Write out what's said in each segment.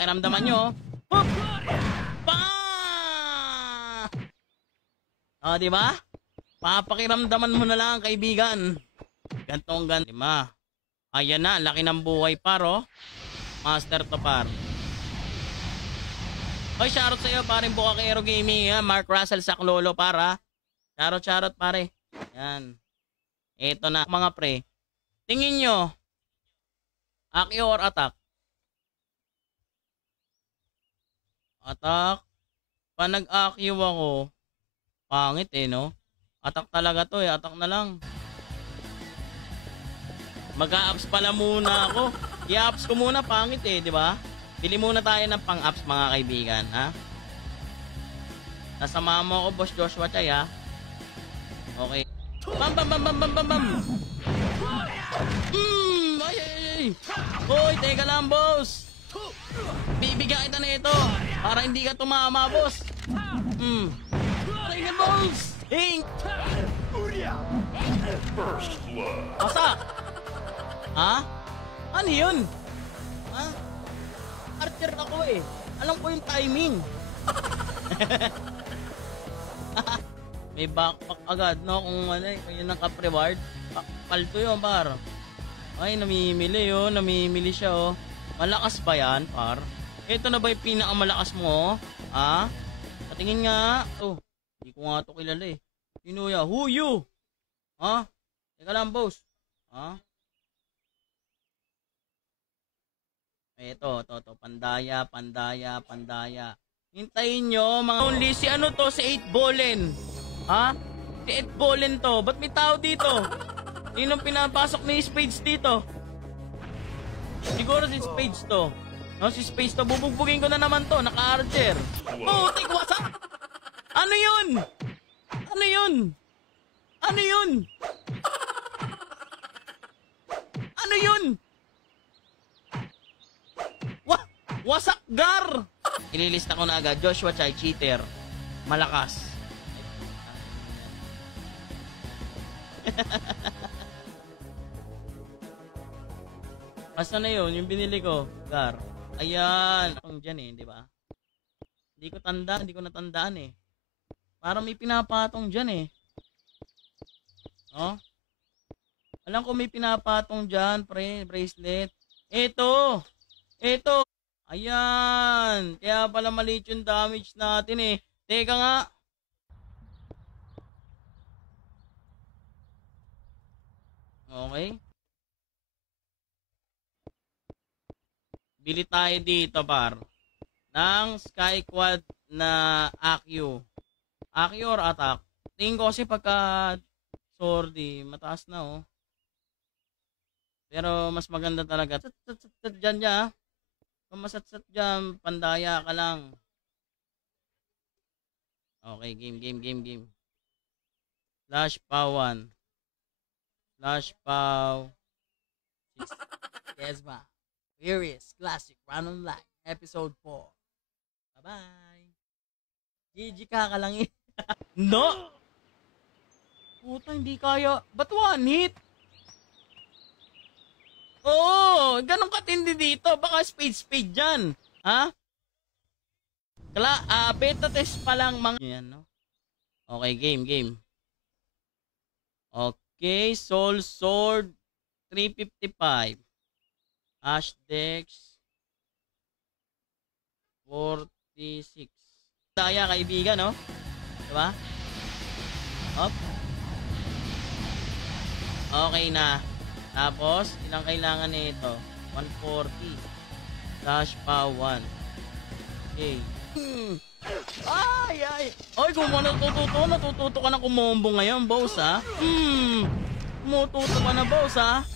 pakiramdaman nyo. Hop! Pa! O, diba? Papakiramdaman mo na lang, kaibigan. Gantong ganito. Diba? Ayan na, laki ng buhay par, oh. Master to par. Hoy, shoutout sa'yo, paring Bukakero Gaming, ha? Mark Russell Saklolo, para. Shoutout, pare. Yan. Ito na, mga pre. Tingin nyo, Akio or attack? Attack. Pag nag-Akio ako, pangit eh, no? Attack talaga to eh, attack na lang. Mag-a-ups pala muna ako. I-ups ko muna, pangit eh, di ba? Bili muna tayo ng pang-ups, mga kaibigan, ha? Nasama mo ako, Boss Joshua Chay, ha? Okay. Bam, bam, bam, bam, bam, bam, bam! Ay, ay, ay! Hoy, teka lang, boss! Bibigyan kita na ito para hindi ka tumama, boss! Teka, boss! Hing! Pasak! Ha? Ano yun? Ha? Archer ako eh. Alam ko yung timing. May backpack agad, no? Kung ano, kung yun ang cap-reward. Palto yun, par. Ay, namimili yun. Namimili siya, oh. Malakas ba yan, par? Ito na ba yung pinakamalakas mo, oh? Ha? Patingin nga. Oh, hindi ko nga ito kilala eh. Sino ya? Who you? Ha? Teka lang, boss. Ha? Ito. Pandaya. Hintayin nyo, mga only, si ano to, si 8 Bolen. Ha? Si 8 Bolen to. Ba't may tao dito? Sinong pinapasok ni Spades dito? Siguro si Spades to. No, si Spades to. Bubugbugin ko na naman to. Naka-archer. Putik, wasak! Ano yun? Ano yun? Ano yun? Ano yun? Wasak gar! Ililista ko na agad. Joshua Chay, cheater. Malakas. Asa na yun? Yung binili ko. Gar. Ayan. Akong dyan eh, di ba? Hindi ko natandaan eh. Parang may pinapatong dyan eh. Oh? Alam ko may pinapatong dyan, pre. Bracelet. Ito. Ayan. Kaya pala maliit yung damage natin eh. Teka nga. Okay. Bili tayo dito, par. Ng Sky Quad na Akio. Akio or attack? Tingin ko kasi pagka Swordy, mataas na oh. Pero mas maganda talaga. Dyan niya. Kung masatsat dyan, pandaya ka lang. Okay, game. Flash Pow 1. Flash Pow 6. Yes ba? Furious Classic Run Online Episode 4. Bye-bye. GG ka lang eh. No! Puta, hindi kaya. Ba't one hit? Oo, ganun katindi dito. Baka speed dyan. Ha? Beta test pa lang mga... Yan, no? Okay, game. Okay, Soul Sword 355. Ash Dex 46. Daya, kaibigan, no? Diba? Hop. Okay na. Tapos, ilang kailangan nito? 140. Flash Pow 1. Okay. Ay! Ay, kung natututo ka na kumombo ngayon, boss, ha? Tumututo ka na, boss, ha?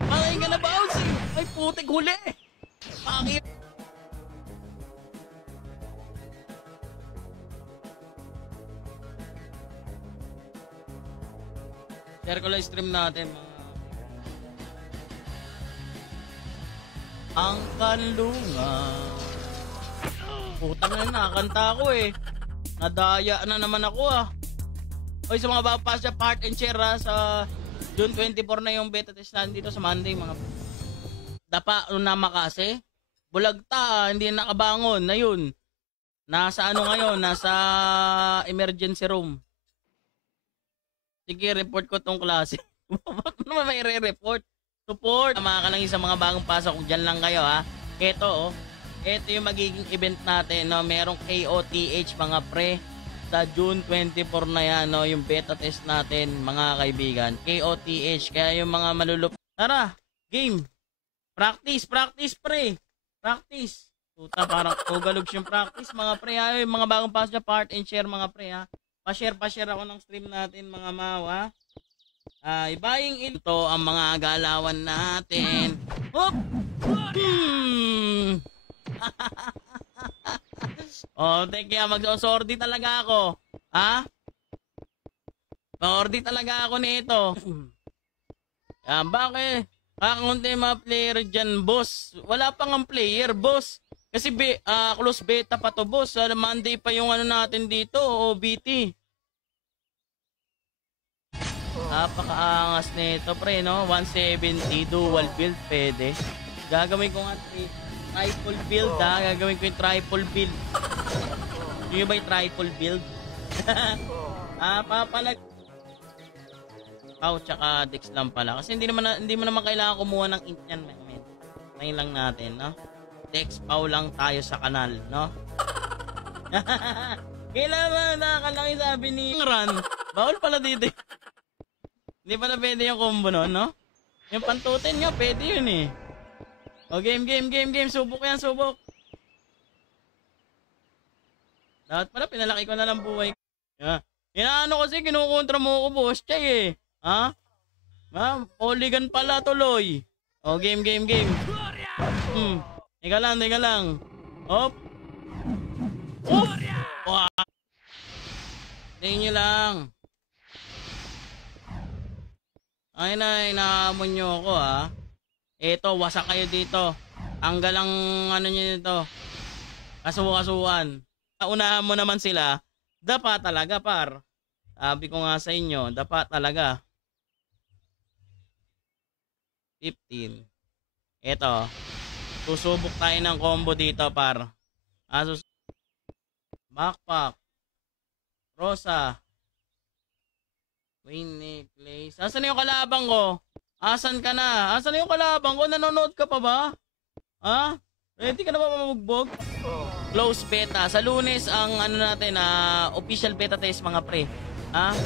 Pakain ka na, boss! Ay, putik, huli! Pakit! Share ko lang stream natin, mga... Ang kanlungan. Putang na, nakakanta ako eh. Nadaya na naman ako ah. Oy, sa mga papasya, part and share ha, sa June 24 na yung beta test natin dito sa Monday, mga dapa na makase. Bulagta, hindi nakabangon. Na yun. Nasa ano ngayon? Nasa emergency room. Sige, report ko tong klase. Bakit naman may re-report? Support. Mga kalangi sa mga bagong pasok. Diyan lang kayo ha. Ito oh. Ito yung magiging event natin. No? Merong KOTH mga pre. Sa June 24 na yan. No? Yung beta test natin mga kaibigan. KOTH. Kaya yung mga malulup. Tara. Game. Practice. Practice pre. Practice. Puta parang ugalugs yung practice mga pre ha. Yung mga bagong pasok na part and share mga pre ha. Pa-share ako ng stream natin mga mawa. Ibaying ito ang mga galawan natin. Hop! Oh, teka, mag-sordi talaga ako. Ha? Sordi talaga ako nito. Bakit? Kakunti mga player dyan, boss. Wala pang ang player, boss. Kasi close beta pa to, boss. Monday pa yung ano natin dito, OBT. Napakaangas nito, pre, no? 170, dual build, pwede. Gagawin ko nga triple build, ha? Gagawin ko yung triple build. Yung ba yung triple build? Papalag. Tsaka Dex lang pala. Kasi hindi mo naman kailangan kumuha ng int yan, men. Ngayon lang natin, no? Dex Pau lang tayo sa kanal, no? Kailangan nakakalaki sabi ni Ran. Bawal pala dito. Hindi pala pwede yung combo no, no? Yung pantutin nga, pwede yun eh. O game. Subok yan, subok. Dapat pala, pinalaki ko na lang buhay. Inaano kasi, kinukontra mo ko, boss chay eh. Ha? Oligan pala tuloy. O game. Teka lang. Hop. Wah. Tingin nyo lang. Ay, inaamon nyo ako ha. Eto, wasak kayo dito. Ang galang ano nyo nito. Kasuan. Unahan mo naman sila. Dapa talaga par. Sabi ko nga sa inyo, dapa talaga. 15. Eto. Susubok tayo ng combo dito par. Backpack. Rosa. Wayne Place. Asan yung kalabang ko? Asan ka na? Asan yung kalabang ko? Nanonood ka pa ba? Ha? Ready ka na ba mamugbog? Close beta. Sa Lunes ang ano natin official beta test mga pre.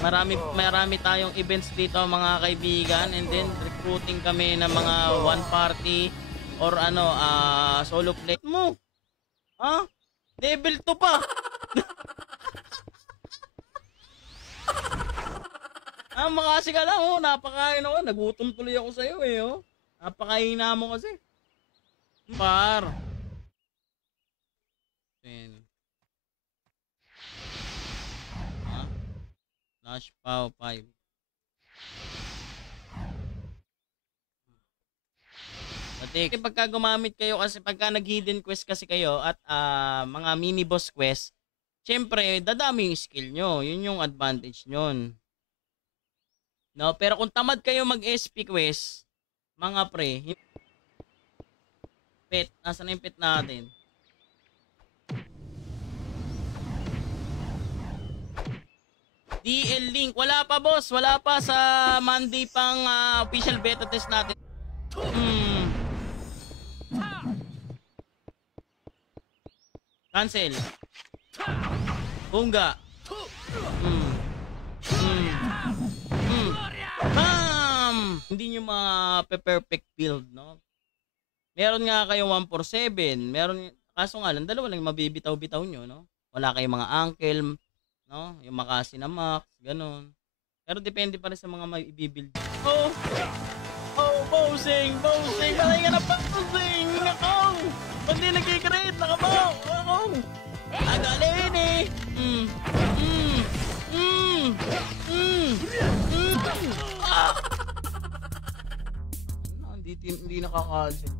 Marami tayong events dito mga kaibigan, and then recruiting kami ng mga one party or solo play mo. Level 2 pa. Makasi ka lang, napakain ako. Nagutom tuloy ako sa'yo eh, Napakaina mo kasi. Par. 10. Flash Pow 5. Kasi pagka gumamit kayo, kasi pagka nag-hidden quest kasi kayo at mga mini boss quest, syempre, dadami yung skill nyo. Yun yung advantage nyon. No, pero kung tamad kayo mag-SP quest, mga pre, pet, nasa na yung pet natin? DL link, wala pa boss, wala pa sa Monday pang official beta test natin. Cancel. Bunga. Bam! Hindi nyo ma-perfect build, no? Meron nga kayo 147. Meron, kaso nga lang, dalawa lang mabibitaw-bitaw nyo, no? Wala kayong mga ankle, no? Yung makasi na max, ganun. Pero depende pa rin sa mga maibibuild. Bossing! Malay ka na bossing! Ako! Ba't di nag-i-create? Nakabaw! Ako! Agalin eh! Hindi naka-cancel.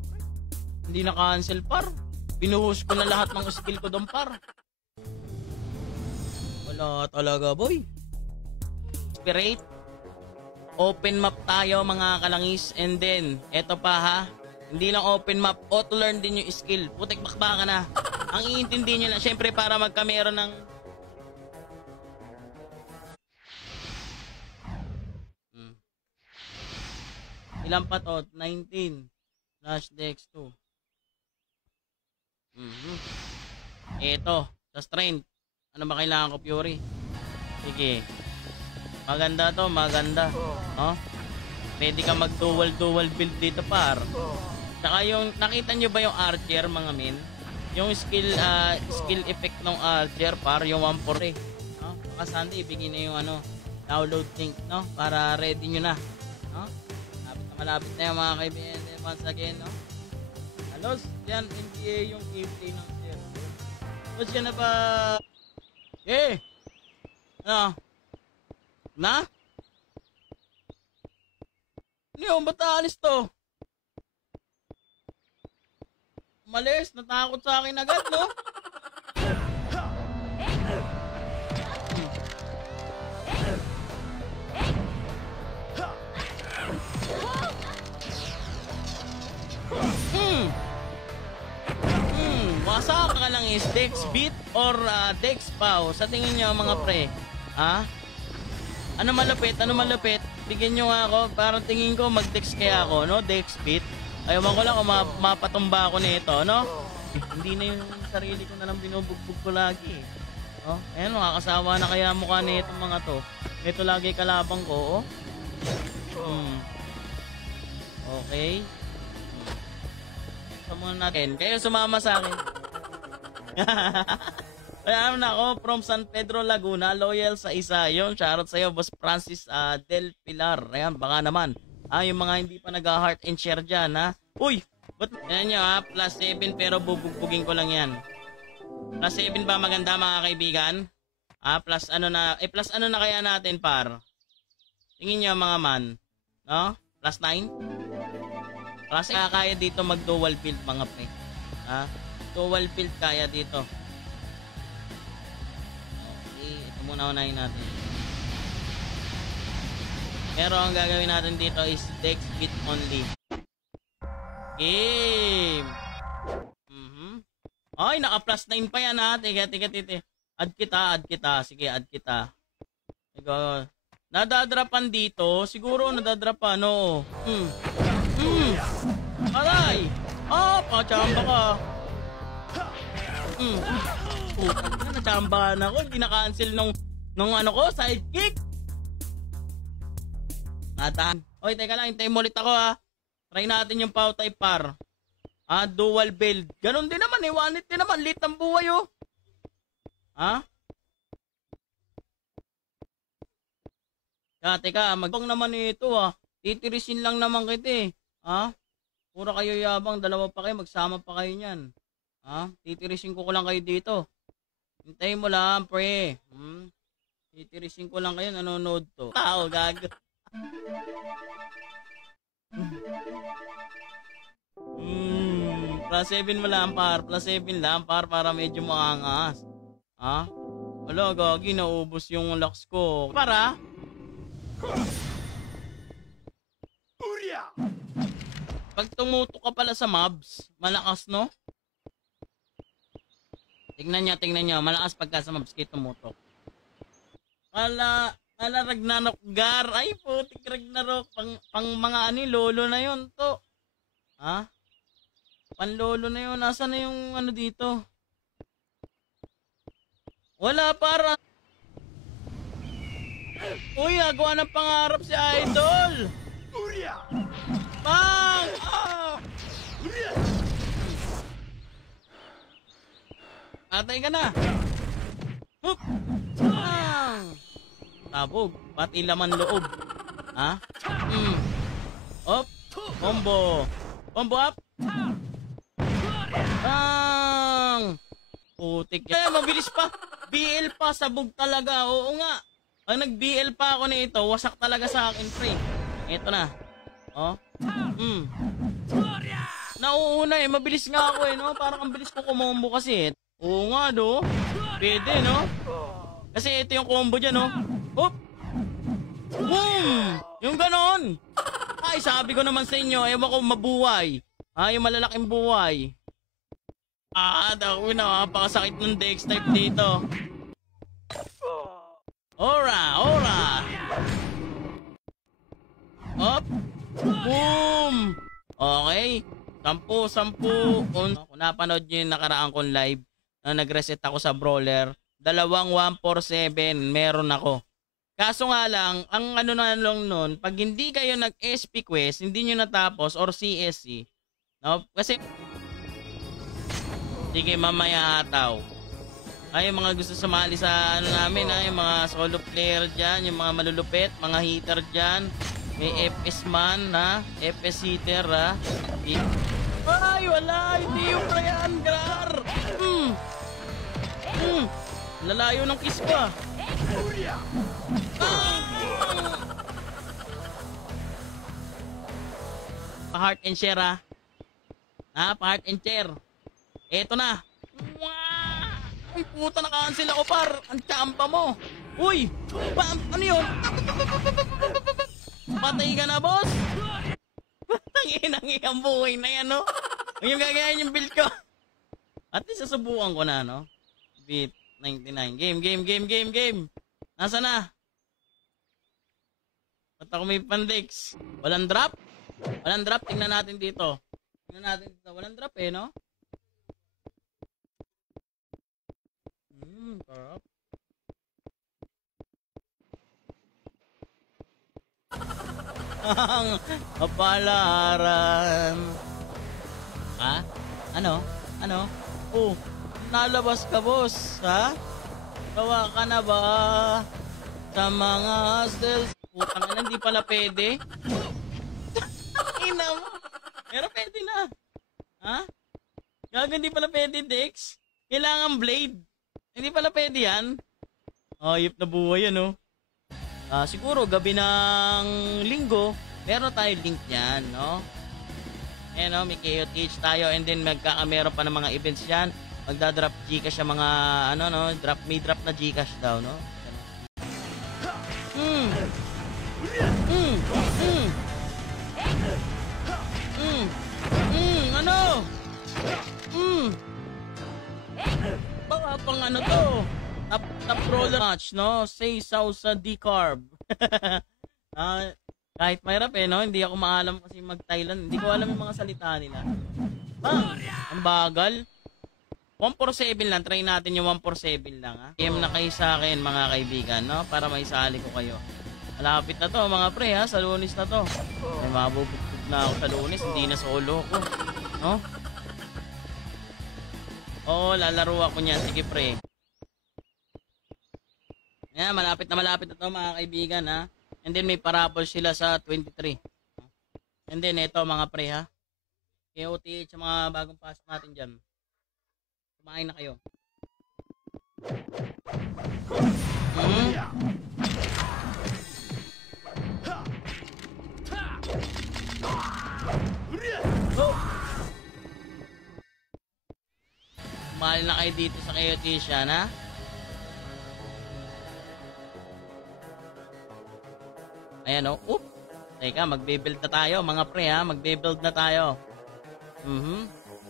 Hindi na-cancel par. Binuhos ko na lahat ng skill ko doon par. Wala talaga boy. Spirit. Open map tayo mga kalangis, and then eto pa ha. Hindi lang open map, auto learn din yung skill. Putik bakbaka na. Ang iintindi nyo lang, syempre para magkamera ng... Ilan pa to? 19. Flash Dex 2. Ito, sa strength. Ano ba kailangan ko, Fury? Sige. Maganda to, maganda. Oh? Pwede ka mag-dual build dito, par. Saka yung, nakita nyo ba yung archer, mga men? Yung skill effect ng archer, par, yung 140. No? Saka Sunday, ibigin na yung ano, download link, no? Para ready nyo na. No? Malapit na yung mga kaibigan. Once again, no? Halos, yan, NBA yung gameplay ng server. Tapos yan na ba? Ano? Na? Ano ba't aalis to? Umalis, natakot sa akin agad, no? Wasak ka lang is Dex Beat or Dex Pow. Sa tingin nyo mga pre, ha? Ano malupit? Bigyan nyo nga ako. Parang tingin ko mag-Dex kaya ako, no? Dex Beat. Ayaw ko lang kung mapatumba ako nito, no? Hindi na yung sarili ko na lang binubugbog ko lagi. Oh, ayan, makakasawa na kaya mukha na itong mga to. Ito lagi kalabang ko, oh. Okay. Muna natin. Kayo sumama sa akin. Kaya na ako from San Pedro, Laguna, loyal sa isa. Yun, shoutout sa'yo, Boss Francis Del Pilar. Ayan, baka naman. Yung mga hindi pa nag-heart and share dyan, ha? Uy! But, ayan nyo, ha? Plus 7 pero bubugbugin ko lang yan. Plus 7 ba maganda, mga kaibigan? Plus ano na kaya natin, par? Tingin nyo, mga man. No? Plus 9? Kasi kaya dito mag-dual build, mga pre. Dual build kaya dito. Okay, ito muna unahin natin. Pero ang gagawin natin dito is Dex Beat only. Game! Ay, naka plus 9 pa yan, ha? Tiga. Add kita. Sige, add kita. Ikaw. Nadadrapan dito. Siguro nadadrapan, no? Aray! Pachamba ka. Nachambahan ako. Hindi na-cancel nung ano ko, sidekick. Natahan. Oy, teka lang. Hintayin mo ulit ako, ha. Try natin yung pow type, par. Dual build. Ganon din naman, one hit din naman. Lit ang buhay, oh. Teka, magbang naman ito, titirisin lang naman kita, Pura kayo yabang, dalawa pa kayo, magsama pa kayo niyan. Titirisin ko lang kayo dito. Hintayin mo lang, pre. Titirisin ko lang kayo, nanonood to. Tao, gago. Plus 7 mo lang, par. Plus 7 lang, par, para medyo maangas. Wala, gagi, naubos yung lax ko. Para? Pag tumutok ka pala sa mobs, malakas, no? Tingnan nyo. Malakas pagka sa mobs kayo tumutok. Ala Ragnarok Gar. Ay, putik Ragnarok. Pang mga lolo na yun, to. Panlolo na yun. Nasaan na yung ano dito? Wala, para. Uy, agawa ng pangarap si Idol. Bang! Atay ka na. Hup! Bang! Tabog. Pati laman loob. Hop! Combo. Combo up. Bang! Putik. Mabilis pa. BL pa. Sabog talaga. Oo nga. Pag nag-BL pa ako nito, wasak talaga sa akin, pre. Ito na. Nauuna mabilis nga ako no? Parang ang bilis ko kumombo kasi. Oo nga, no? Pwede, no? Kasi ito yung combo dyan, no? Hop! Boom! Yung ganon! Ay, sabi ko naman sa inyo, ewan ko mabuhay. Yung malalaking buhay. Dako na, napakasakit ng Dex type dito. Ora. Up. Boom. Okay. 10. Kung napanood nyo yung nakaraan kong live, na nag-reset ako sa brawler, 2 147 meron ako. Kaso nga lang, ang ano na lang nun, pag hindi kayo nag-SP quest, hindi nyo natapos, or CSC, no? Kasi, hindi kayo mamaya ataw. Yung mga gusto sumali sa ano namin, yung mga solo player dyan, yung mga malulupit, mga hitter dyan, may FS man, FS hitter, Ay, wala, hindi yung Brian Grar. Lalayo ng kiss ko, Pa-heart and share, pa-heart and share. Eto na. Ay, puta, naka-cancel ako, par. Ang tsampa mo. Uy, ano yun? Patay ka na, boss. Tangin ang buhay na yan, no? Yung gagayan yung build ko. At least sasubukan ko na, no? Beat 99. Game. Nasa na? Ba't ako may pandex? Walang drop? Tingnan natin dito. Walang drop no? Sarap. Ang kapalaran. Ano? Oh, nalabas ka, boss, Gawa ka na ba sa mga hostels? Putang ina, hindi pala pwede. Ina mo. Pero pwede na. Gago, hindi pala pwede, Dex. Kailangan blade. Hindi pala pwede yan. Ayop na buhay yan, siguro gabi ng linggo, meron tayo link niyan, no? Ayan, may KOTH tayo, and then meron pa ng mga events yan. Magdadrop Gcash yung mga, may drop na Gcash daw, no? Baka pang to? Top roller match, no? Say sauce sa decarb. Kahit mahirap no? Hindi ako maalam kasi mag-Thailand. Hindi ko alam yung mga salita nila. Ang bagal. 147 lang. Try natin yung 147 lang, PM na kayo sa akin, mga kaibigan, no? Para maisali ko kayo. Malapit na to, mga pre, sa Lunes na to. May mabubugtog na ako sa Lunes. Hindi na solo ko, no? Oo, lalaro ako niyan. Sige, pre. Ayan, malapit na to, mga kaibigan, And then may parapol sila sa 23. And then ito, mga pre, KOTH sa mga bagong pasok natin dyan. Kumain na kayo. Kumain na kayo dito sa KOTH yan, Ayan, Teka, magbe-build na tayo, mga pre, Magbe-build na tayo.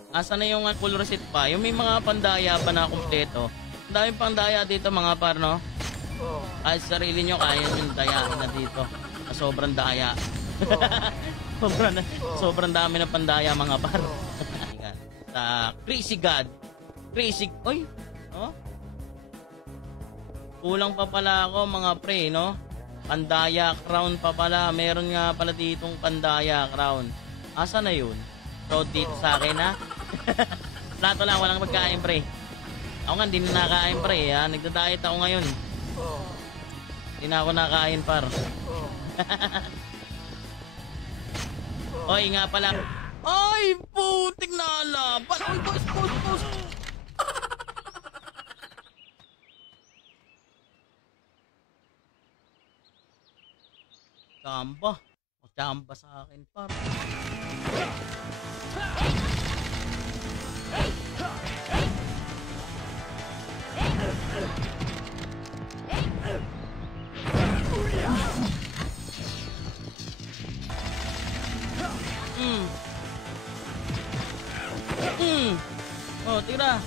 Asa na yung full reset pa? Yung may mga pandaya pa na kumpleto. Ang daming pandaya dito, mga par, no? Kahit sarili nyo, kaya yung dayahin na dito. Sobrang daya. Sobrang dami na pandaya, mga par. Sa Crazy God. Oy! Kulang pa pala ako, mga pre, no? Pandaya crown pa pala. Meron nga pala ditong pandaya crown. Asa na yun? So, dito sa akin, Plato lang, walang magkain, pre. Ako nga, hindi na nakain, pre. Nagda-diet ako ngayon. Hindi na ako nakain, par. Oy, nga pala. Ay, putik na laban. Oy, boss. Chamba sa akin, par. tira.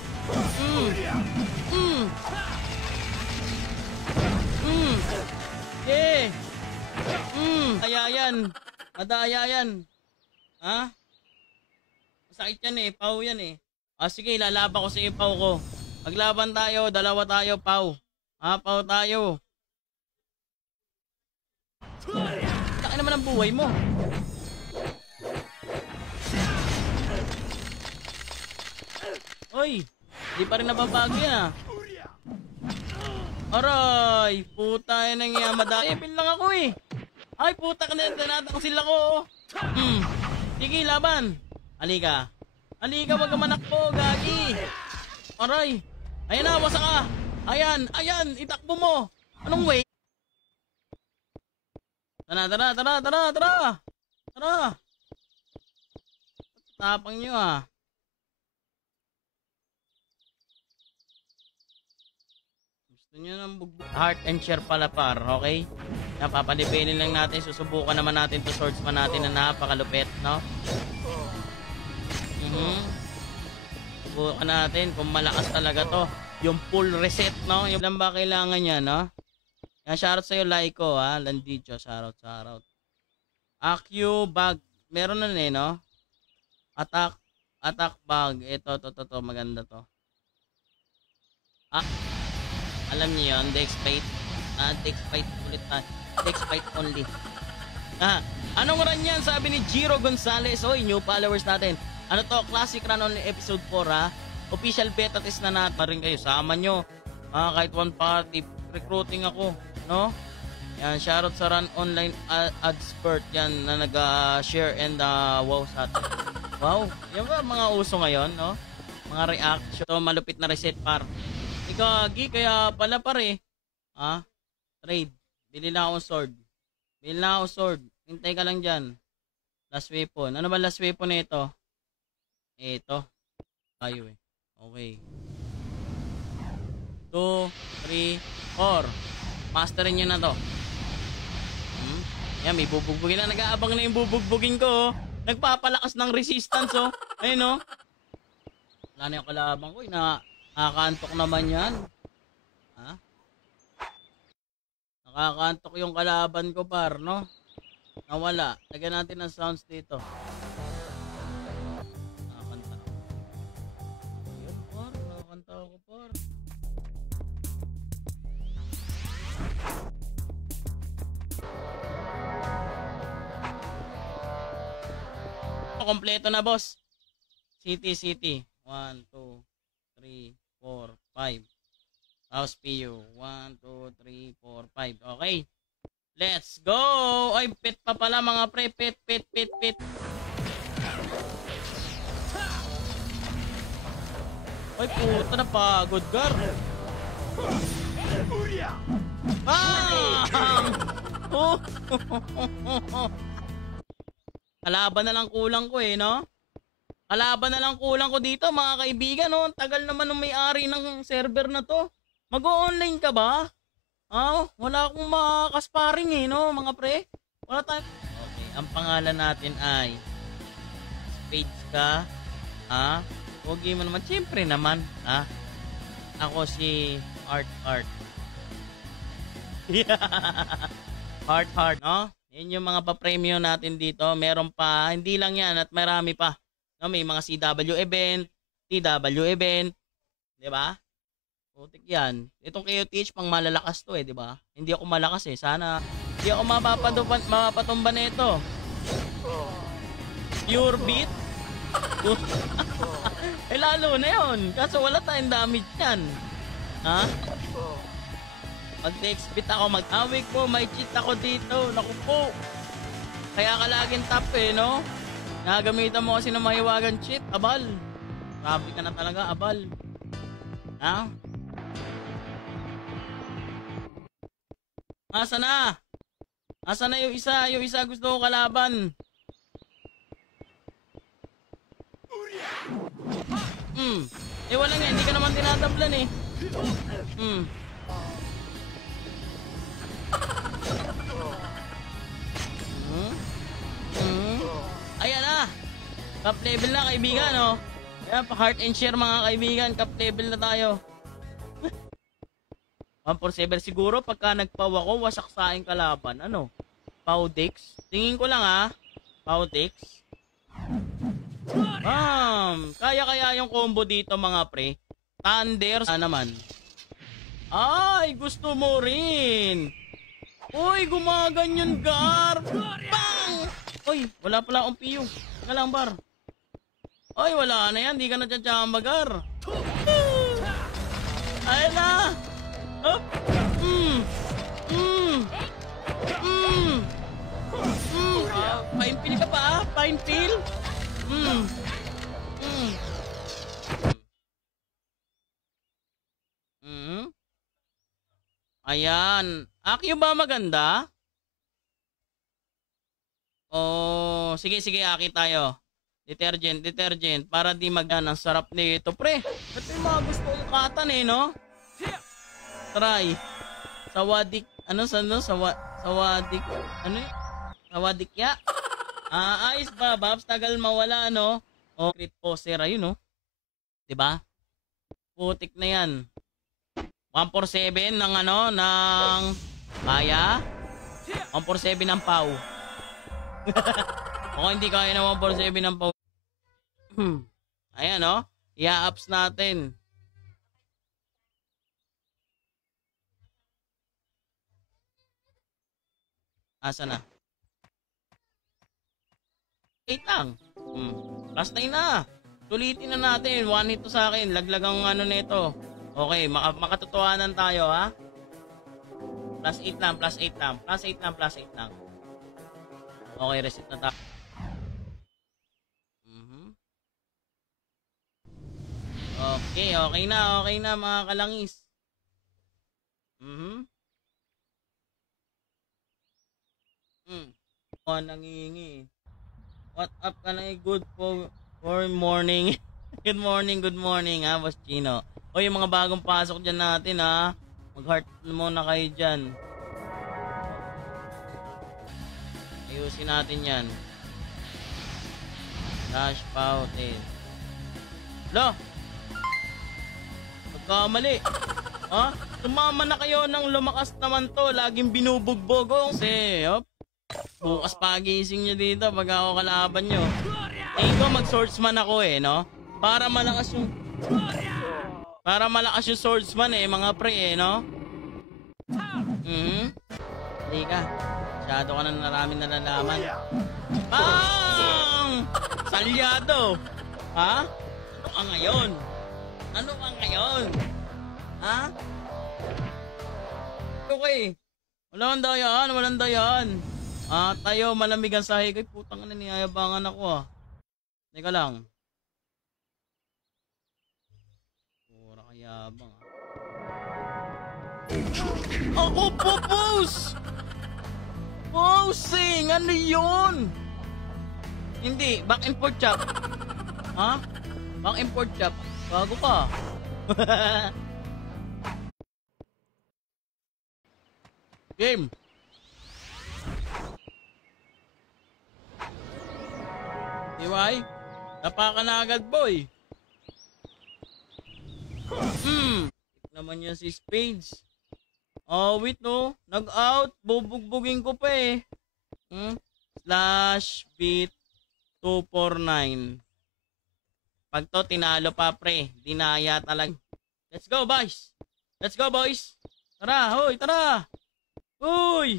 Eh. Kaya yan. Madaya yan. Ha? Masakit yan eh. Pau yan eh. Sige, lalaban ko sa pau ko. Maglaban tayo. Dalawa tayo, pau. Pau tayo. Laki naman ang buhay mo. Oy, di pa rin nababago yan Aray, puta yan ang yan. Madapin lang ako eh. Ay, puta ka na, tinatangsil ako. Sige, laban. Halika. Halika, wag ka manakbo, gagi. Aray. Ayan na, wasa ka. Ayan, itakbo mo. Anong way? Tara. Tapang nyo ah. Gusto nyo ng bugbog. Heart and share pala par, okay? Napapalipinin lang natin. Susubukan naman natin to swordsman natin na napakalupit, no? Subukan natin kung malakas talaga to. Yung full reset, no? Yung lang ba kailangan niya, no? Yan, shoutout sa'yo, Laiko, ha? Landicho, shoutout. Accu bag. Meron na eh, no? Attack bag. Ito, maganda to. Alam niyo yun, Dex Fight. Dex Fight ulit na. Dex Fight only. Anong run yan? Sabi ni Jiro Gonzalez. Oy, new followers natin. Ano to? Classic run only episode 4 ha. Official beta test na natin. Rin kayo. Sama nyo. Kahit one party. Recruiting ako. No? Yan. Shoutout sa run online adspert. Yan na nag-share and wow sa atin. Wow. Yan ba mga uso ngayon? No? Mga reaction. Ito malupit na reset par. Gagi, kaya pala pare. Trade. Bili na akong sword. Hintay ka lang dyan. Last weapon. Ano ba last weapon na ito? Ito. Tayo eh. Okay. 2, 3, 4. Masterin nyo na to. Yan, may bubugbugin na. Nag-aabang na yung bubugbugin ko. Nagpapalakas ng resistance oh. Ayun oh. Wala na yung kalabang ko. Nakakantok naman yan. Nakakantok yung kalaban ko par, no? Nawala. Lagyan natin ng sounds dito. Nakakanta. Ayan par, nakakanta ako par. Kompleto na boss. City. 1, 2, 3, 4, 5. House PU. 1, 2, 3, 4, 5. Okay. Let's go! Ay, pit pa pala mga pre. Pit. Ay, puta na pagod, gar. Kalaban na lang kulang ko eh, no? Kalaban na lang kulang ko dito, mga kaibigan, no? Tagal naman ng may-ari ng server na to. Mag-o-online ka ba? Wala akong makakasparing eh, no, mga pre? Wala tayo. Okay, ang pangalan natin ay Spades ka. Huwag mo naman. Siyempre naman, Ako si Art. Heart, no? Yan yung mga pa-premium natin dito. Meron pa, hindi lang yan at marami pa. No, may mga CW event, TW event, 'di ba? Putik 'yan. Itong KOTH pang malalakas 'to di ba? Hindi ako malakas eh. Sana hindi ako mapapatumba nito. Pure beat. Lalo na 'yon. Kaso wala tayong damage niyan. Mag-next beat ako, mag-awig ko, may cheat ako dito. Naku po. Kaya ka laging top eh, no? Nagamitan mo kasi ng mahiwagan cheat, abal. Grabe ka na talaga, abal. Asa na yung isa? Yung isa gusto ko kalaban. Wala nga, hindi ka naman tinatablan eh. Ayan na. Top level na kaibigan, no? Kaya pa-heart and share mga kaibigan. Cup level na tayo. 147 siguro pagka nagpaw ako, wasak sa aking kalaban. Ano? Powdex? Tingin ko lang Powdex. Bam! Kaya yung combo dito mga pre. Thunder naman. Ay, gusto mo rin. Uy, gumaganyan Gar. Bang! Uy, wala pala akong PU. Teka lang bar. Ay, wala na yan. Di ka na tsatsamba Gar. Ayun na. Up. Painfil ka pa Painfil? Ayan. Akyo ba maganda? Oh, sige, Aki tayo. Detergent. Para di ang sarap nito, pre. Ito yung mga gusto kong katan no? Try. Sawadik. Sawadik. Ano yun? Sawadik ya? Ayos ba, Babs? Tagal mawala, no? O, crit poser, ayun, no? Diba? Putik na yan. 147 ng ng kaya? 147 ng pau. O, hindi kaya ng 147 ng pau. Ayan, no? I-ups natin. Asa na? 8 lang. Plus 9 na. Tulitin na natin. 1 hit to sa akin. Laglagang nito. Okay, makatotohanan tayo ha. Plus 8 lang. Okay, reset na tayo. Okay na mga kalangis. Nangingi. What up ka na good for morning. Good morning ha, Boss Chino. O yung mga bagong pasok dyan natin ha. Mag-heart muna kayo dyan. Ayusin natin yan. Dash poutin. Lo! Magkamali. Ha? Tumama na kayo ng lumakas naman to. Laging binubugbog. Kasi, bukas pagising nyo dito pag ako kalaban nyo. Tingin ko mag-swordsman ako no? Para malakas yung swordsman mga pre no? Hindi ka. Masyado ka na naraming nalalaman. Bang! Salyado! Ha? Ano ka ngayon? Ha? Okay. Walang dayan. Tayo malamig ang sahig. Ay, putang na niyayabangan ako Teka lang. Pura kayabang Ako po, boss! Bossing! Ano yun? Hindi, back and forth chop. Ha? Back and forth chop. Bago ka. Game. Diway? Napaka na agad, boy. Naman yan si Spades. Wait no. Nag-out. Bubugbugin ko pa Slash beat 249. Pag to tinalo pa pre. Dinaya talaga. Let's go boys. Tara. Hoy.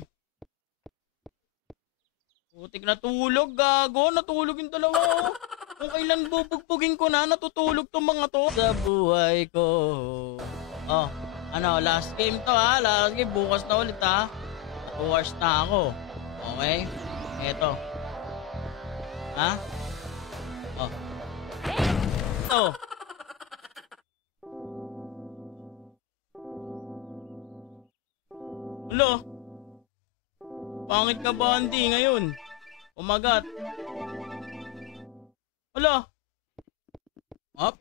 Putik natulog, gago. Natulog yung dalawa, Kung kailan bubugbugin ko na, natutulog tong mga to. Sa buhay ko. Last game to Last game. Bukas na ulit 2 hours na ako. Okay? Eto. Ito. Hello? Pangit ka ba, Andy, ngayon? Umagat. Hala. Up.